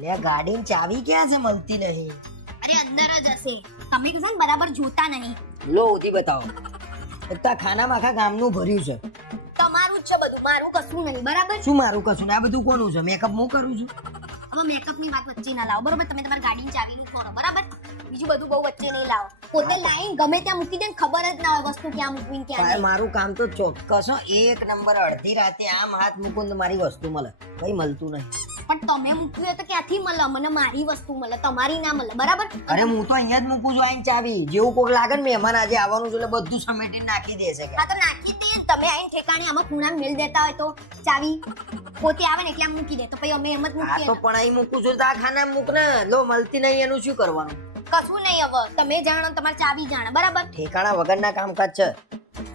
લે ગાડીની ચાવી ક્યાં છે મળતી નહીં? અરે અંદર જ હશે. તમે કહેશો ને બરાબર જોતા નહીં. લો ઉધી બતાવો. તો ખાનામાં આખા ગામનું ભર્યું છે. તમારું જ છે બધું. મારું કશું નહીં બરાબર? શું મારું કશું નહીં? આ બધું કોનું છે? મેકઅપ હું કરું છું? હવે મેકઅપની વાત વચ્ચે ના લાવો. બરોબર? તમે તમારી ગાડીની ચાવીનું છોડો બરાબર? બીજું બધું બહુ વચ્ચે નહીં લાવો. પોતે લાઈન ગમે ત્યાં મૂકી દે ખબર જ ના હોય વસ્તુ ક્યાં મૂકવી ને ક્યાં મારું કામ તો ચોક્કસ એક નંબર અડધી રાતે આમ હાથ મૂકું તો મારી વસ્તુ મળે. કઈ મળતું નહીં. પણ તમે મૂક્યું હોય તો ક્યાંથી મળે? મને મારી વસ્તુ મળે તમારી ના મળે બરાબર? અરે હું તો અહીંયા જ મૂકું છું આઈને ચાવી. જેવું કોક લાગે ને મહેમાન આજે આવવાનું છે એટલે બધું સમેટીને નાખી દેશે હા તો નાખી દે તમે આઈને ઠેકાણે આમાં ખૂણા મેલ દેતા હોય તો ચાવી પોતે આવે ને એટલે આમ મૂકી દે. તો પછી અમે એમ જ મૂકીએ. તો પણ અહીં મૂકું છું તો આ ખાના મૂક ને લો મળતી નહીં એનું શું કરવાનું? કશું નહીં હવે. તમે જાણો તમારી ચાવી જાણે બરાબર? ઠેકાણા વગરના કામકાજ છે.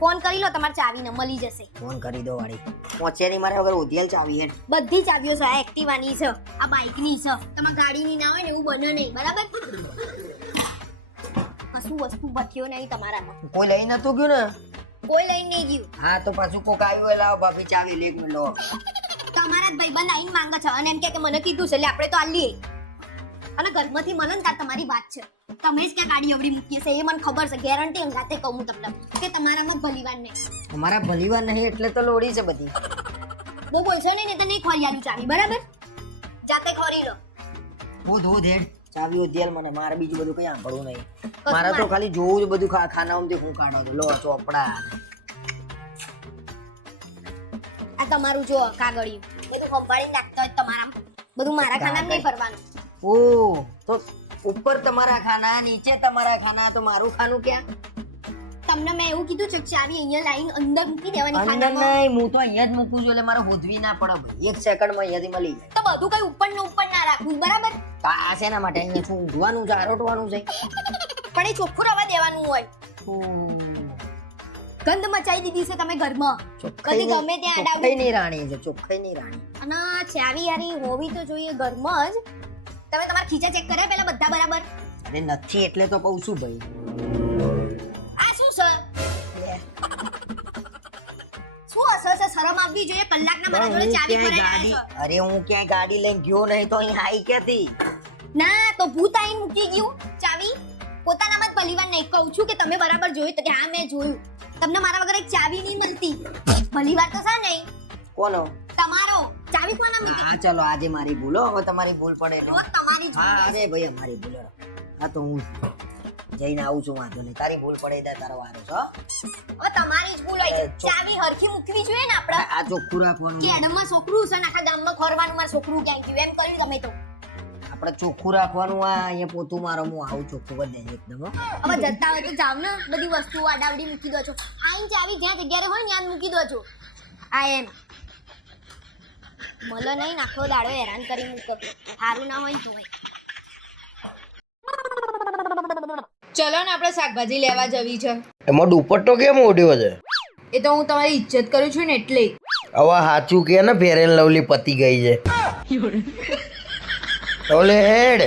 ફોન કરી લો તમારી ચાવીને મળી જશે. ફોન કરી દો વાળી. પહોંચે નહીં મારે વગર ઉધિયેલ ચાવી હે. બધી ચાવીઓ છે આ એક્ટિવાની છે આ બાઇકની છે. તમારી ગાડીની ના હોય ને એવું બને નહીં બરાબર? કશું વસ્તુ બચ્યો નહીં તમારામાં. કોઈ લઈ નતું ગયું ને? કોઈ લઈને નહીં ગયું. હા તો પાછું કોક આવ્યું લાવો ભાભી ચાવી લેક લો. તમારા જ ભાઈબંધ આઈને માંગે છે અને એમ કે મને કીધું છે એટલે આપણે તો આલીએ અને ઘરમાંથી મળે ને તમારી વાત છે. તમે જ ક્યાં ગાડી અવડી મૂકી હશે એ મને ખબર છે. ગેરંટી અંગાતે કહું તમને કે તમારામાં ભલીવાર નહીં. અમારા ભલીવાર નહીં એટલે તો લોડી છે બધી. બહુ બોલશો નહીં ને તો નહીં ખોરી આલું ચાવી બરાબર? જાતે ખોરી લો. હું ધો ધેડ. ચાવી ઉધિયેલ મને મારે બીજું બધું કઈ આંભળવું નહીં. મારા તો ખાલી જોવું જ બધું ખાનામાંથી હું કાઢો છો. લો ચોપડા. આ તમારું જો કાગળિયું એ તો સંભાળી નાખતા તમારા બધું મારા ખાનામાં નહીં ભરવાનું. ઓ તો ઉપર તમારા ખાના નીચે તમારા ખાના તો મારું ખાનું ક્યાં? તમને મેં એવું કીધું છે ચાવી અહીંયા લાઈન અંદર મૂકી દેવાની અંદર નહીં હું તો અહીંયા જ મૂકું છું એટલે મારે હોદવી ના પડે ભાઈ. એક સેકન્ડમાં અહીંયાથી મળી જાય. તો બધું કઈ ઉપર ને ઉપર ના રાખવું બરાબર? આ શેના માટે અહીંયા શું ઊંઘવાનું છે આરોટવાનું છે. પણ એ ચોખ્ખું રવા દેવાનું હોય. ગંધ મચાઈ દીધી છે તમે ઘરમાં. કદી ગમે ત્યાં અડાવડી ની રાણી છે ચોખ્ખાઈ ની રાણી. અને ચાવી યારી હોવી તો જોઈએ ઘરમાં જ. તમે તમારા ખીચા ચેક કર્યા પેલા બધા બરાબર? અરે નથી એટલે તો કહું છું ભાઈ. આ શું સર શું અસર છે? શરમ આવવી જોઈએ કલાકના મારા જોડે ચાવી ક્યાંય ગાડી અરે હું ક્યાંય ગાડી લઈને ગયો નહીં તો અહીં હાઈ ક્યાંથી? ના તો ભૂત આઈને મૂકી ગયું ચાવી. પોતાનામાં જ ભલીવાર નહીં કહું છું કે તમે બરાબર જોયું તો કે હા મેં જોયું. તમને મારા વગર એક ચાવી નહીં મળતી. ભલીવાર તો છે નહીં કોનો? તમારો. ચાવી કોના મૂકી હા ચલો આજે મારી ભૂલો હવે તમારી ભૂલ પડે તો તમારી હા અરે ભાઈ અમારી ભૂલ હા. તો હું જઈને આવું છું વાંધો નહીં. તારી ભૂલ પડે ત્યાં તારો વારો છો હવે તમારી જ ભૂલ હોય ચાવી હરખી મૂકવી જોઈએ ને આપણે. આ આ ચોખ્ખું રાખવાનું. કે એડમમાં છોકરું છે ને આખા ગામમાં ખોરવાનું મારું છોકરું ક્યાં ગયું? એમ કર્યું તમે તો. આપણે ચોખ્ખું રાખવાનું આ અહીંયા પોતું મારો હું આવું ચોખ્ખું કરી દે એકદમ હવે જતા હોય તો જાવ ને બધી વસ્તુઓ આડાવડી મૂકી દો છો. આઈન ચાવી જ્યાં જગ્યાએ હોય ને ત્યાં મૂકી દો છો. આ એમ. મળે નહીં આખો દાડો હેરાન કરી મૂકો. સારું ના હોય તો ચલો ને આપણે શાકભાજી લેવા જવી છે. એમાં દુપટ્ટો કેમ ઓઢ્યો છે? એ તો હું તમારી ઇજ્જત કરું છું ને એટલે. હવે સાચું કે ને ફેર એન્ડ લવલી પતી ગઈ છે. ઓલે હેડ.